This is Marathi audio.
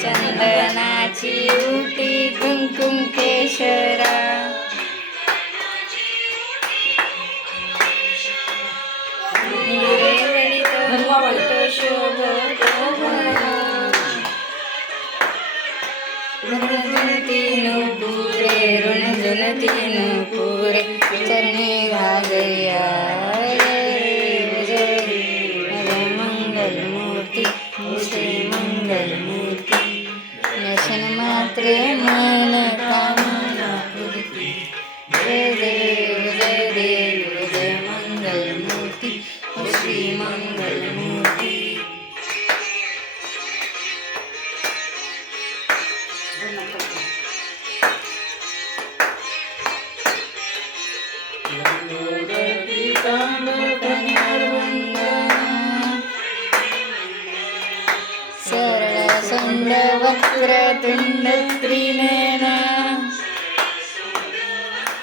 चंदनाची उटी कुंकुम केशरा ऋणजनती नूपुरे चरणे घागरिया जय मंगल मूर्ति श्री मंगल मूर्ति दर्शन मात्रे मन कामना पूर्ति जय देव जय मंगल मूर्ति श्री मंगल मूर्ति सरळ संड वक्रतुंड त्रिने